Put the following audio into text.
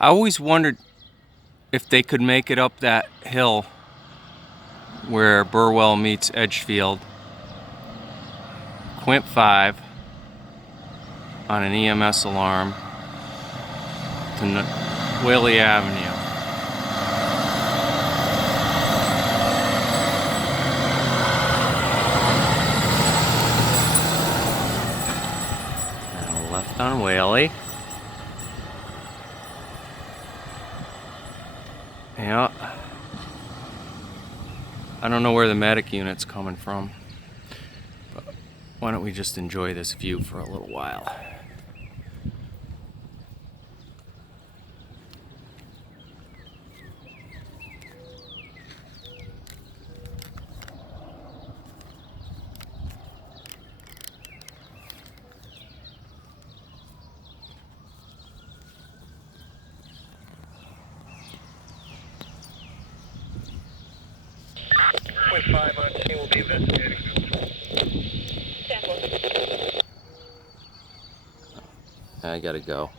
I always wondered if they could make it up that hill where Burwell meets Edgefield, Quint 5 on an EMS alarm to Whaley Avenue. And left on Whaley. Yeah, I don't know where the medic unit's coming from, but why don't we just enjoy this view for a little while. Quint 5 on scene will be investigating. I gotta go.